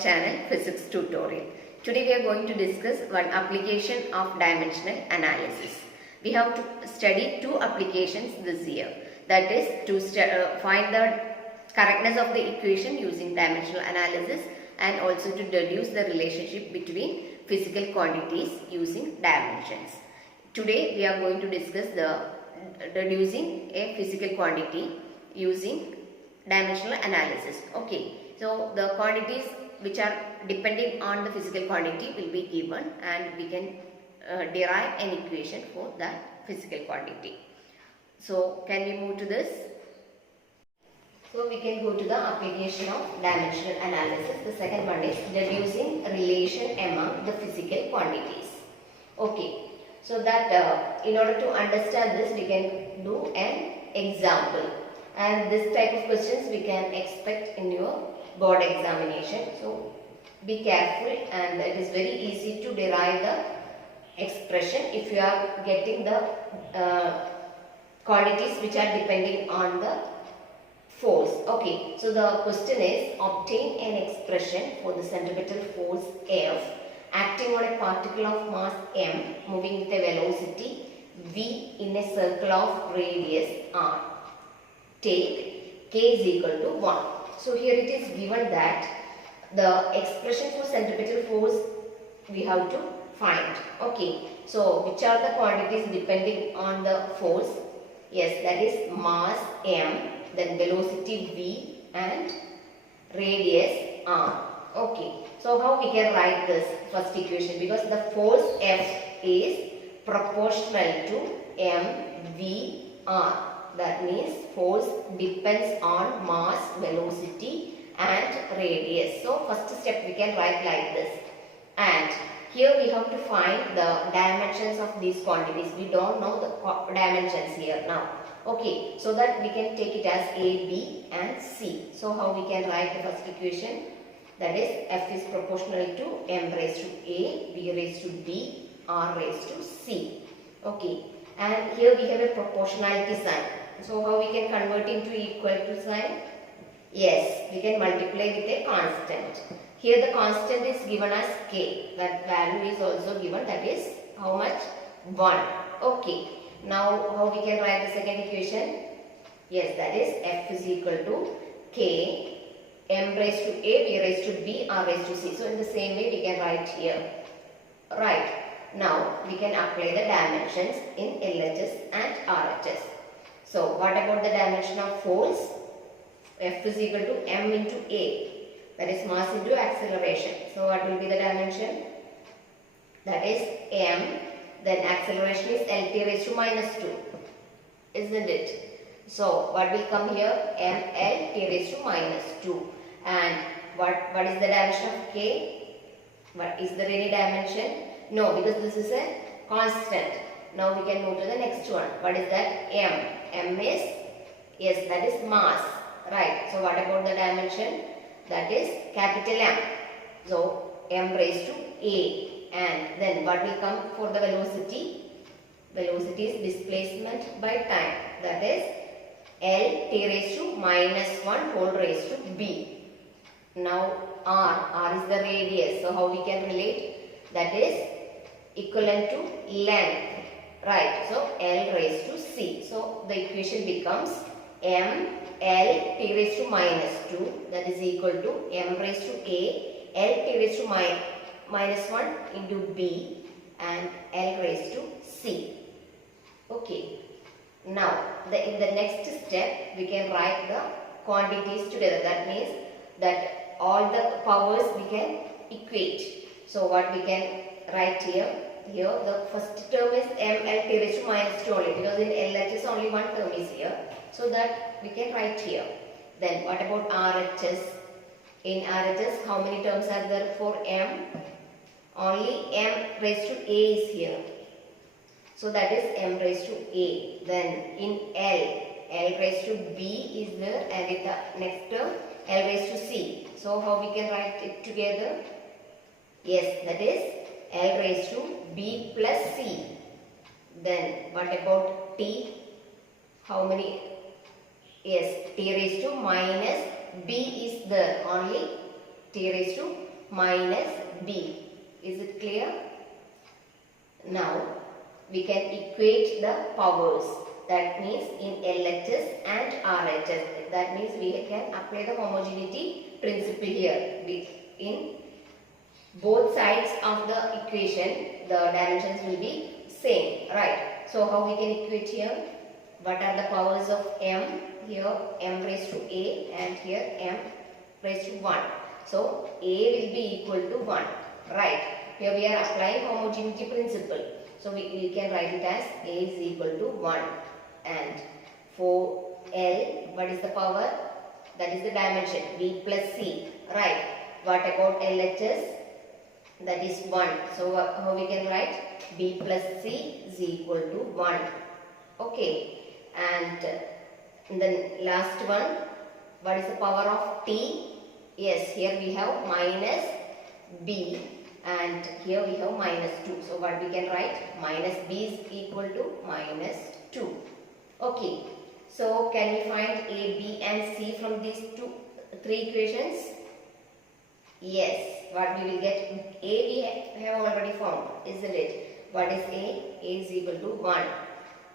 channel Physics Tutorial. Today we are going to discuss one application of dimensional analysis. We have to study two applications this year. That is to find the correctness of the equation using dimensional analysis and also to deduce the relationship between physical quantities using dimensions. Today we are going to discuss the deducing a physical quantity using dimensional analysis. Okay, so the quantities which are depending on the physical quantity will be given and we can derive an equation for that physical quantity. So can we move to this? So we can go to the application of dimensional analysis. The second one is deducing relation among the physical quantities. Okay, so that in order to understand this we can do an example. And this type of questions we can expect in your board examination. So be careful, and it is very easy to derive the expression if you are getting the quantities which are depending on the force. Okay, so the question is obtain an expression for the centripetal force F acting on a particle of mass m moving with a velocity v in a circle of radius r. Take k is equal to 1. So here it is given that the expression for centripetal force we have to find. Okay, so which are the quantities depending on the force? Yes, that is mass m, then velocity v and radius r. Okay, so how we can write this first equation? Because the force F is proportional to mvr. That means force depends on mass, velocity and radius. So first step we can write like this. And here we have to find the dimensions of these quantities. We don't know the dimensions here now. Okay, so that we can take it as A, B and C. So how we can write the first equation? That is F is proportional to m raised to A, B raised to B, R raised to C. Okay, and here we have a proportionality sign. So how we can convert into equal to sign? Yes, we can multiply with a constant. Here the constant is given as k. That value is also given. That is how much? 1. Okay. Now how we can write the second equation? Yes, that is F is equal to k, m raised to A, B raised to B, R raised to C. So in the same way we can write here. Right. Now we can apply the dimensions in LHS and RHS. So what about the dimension of force? F is equal to m into A. That is mass into acceleration. So what will be the dimension? That is m. Then acceleration is lt raised to minus 2. Isn't it? So what will come here? m lt raised to minus 2. And what is the dimension of k? What is there any dimension? No, because this is a constant. Now we can move to the next one. What is that? M. M is, yes, that is mass. Right. So what about the dimension? That is capital M. So m raised to A. And then what will come for the velocity? Velocity is displacement by time. That is L t raised to minus 1 whole raised to B. Now R is the radius. So how we can relate? That is equivalent to length. Right. So L raised to C. So the equation becomes m L t raised to minus 2, that is equal to m raised to A, L t raised to minus 1 into B and L raised to C. Okay. Now in the next step we can write the quantities together. That means that all the powers we can equate. So what we can write here? Here the first term is m L t raised to minus 2 only, because in LHS only one term is here. So that we can write here. Then what about RHS? In RHS how many terms are there for m? Only m raised to A is here. So that is m raised to A. Then in L raised to B is there, and in the next term L raised to C. So how we can write it together? Yes, that is L raised to B plus C. Then what about T? How many? Yes, T raised to minus B is there. Only T raised to minus b. Is it clear? Now we can equate the powers. That means in LHS and RHS. That means we can apply the homogeneity principle here. In both sides of the equation, the dimensions will be same, right? So how we can equate here? What are the powers of m? Here m raised to a and here m raised to 1. So a will be equal to 1, right? Here we are applying homogeneity principle. So we can write it as a is equal to 1. And for L, what is the power? That is the dimension, b plus c, right? What about LHS? That is 1. So how we can write? B plus c is equal to 1. Okay. And the last one, what is the power of t? Yes, here we have minus b and here we have minus 2. So what we can write? Minus b is equal to minus 2. Okay. So can we find a, b and c from these three equations? Yes. What we will get? A we have already found, isn't it? What is a? A is equal to 1.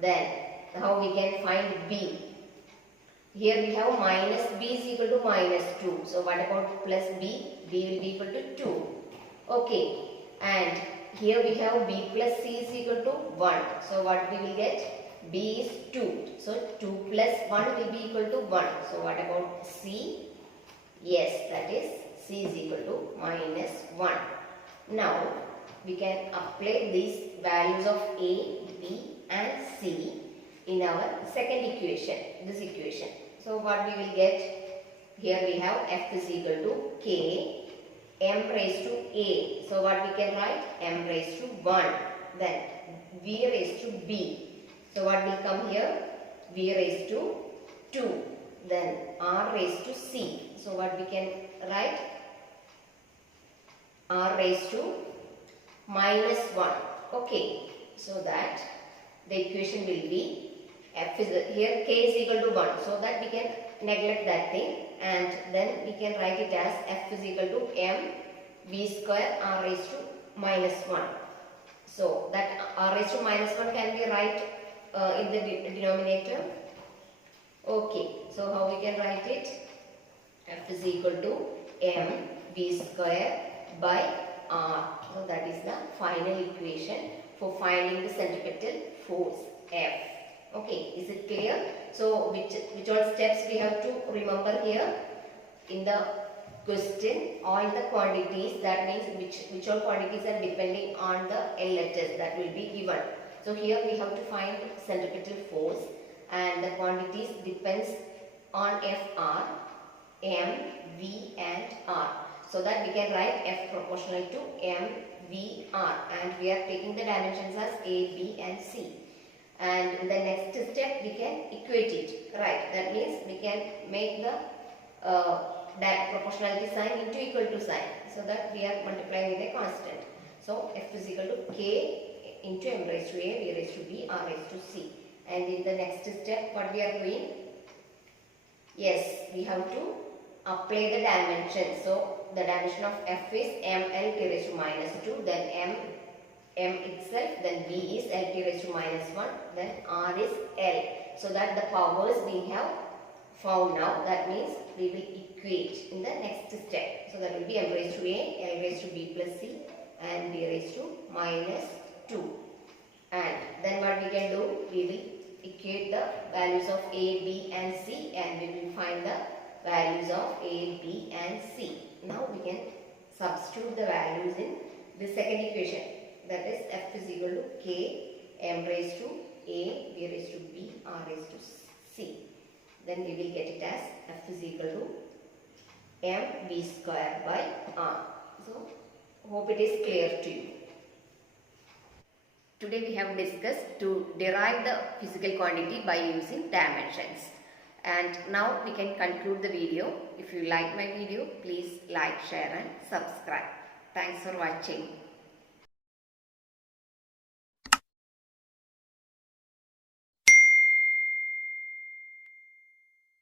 Then how we can find b? Here we have minus b is equal to minus 2. So what about plus b? B will be equal to 2. Okay. And here we have b plus c is equal to 1. So what we will get? B is 2. So 2 plus 1 will be equal to 1. So what about c? Yes, that is c is equal to minus 1. Now we can apply these values of a, b and c in our second equation, this equation. So what we will get? Here we have f is equal to k m raised to a. So what we can write? M raised to 1. Then v raised to b. So what will come here? V raised to 2. Then r raised to c. So what we can write? R raised to minus 1. Okay. So that the equation will be f is here k is equal to 1. So that we can neglect that thing and then we can write it as f is equal to m v square r raised to minus 1. So that r raised to minus 1 can be write in the denominator. Okay. So how we can write it? F is equal to m v square by r. So that is the final equation for finding the centripetal force F. Okay, is it clear? So which all steps we have to remember here in the question or in the quantities? That means which all quantities are depending on the LHS that will be given. So here we have to find centripetal force and the quantities depends on Fr, M, V and R. So that we can write F proportional to M, V, R and we are taking the dimensions as A, B and C. And in the next step we can equate it, right? That means we can make the proportionality sign into equal to sign so that we are multiplying with a constant. So F is equal to K into M raised to A, V raised to B, R raised to C. And in the next step what we are doing? Yes, we have to apply the dimension. So the dimension of F is ML T raised to minus 2, then M itself, then V is L T raised to minus 1, then R is L. So that the powers we have found now, that means we will equate in the next step. So that will be M raised to A, L raised to B plus C and B raised to minus 2. And then what we can do, we will equate the values of A, B and C and we will find the values of A, B and C. Now we can substitute the values in the second equation. That is F is equal to K, M raised to A, B raised to B, R raised to C. Then we will get it as F is equal to M V square by R. So hope it is clear to you. Today we have discussed to derive the physical quantity by using dimensions. And now we can conclude the video. If you like my video, please like, share and subscribe. Thanks for watching.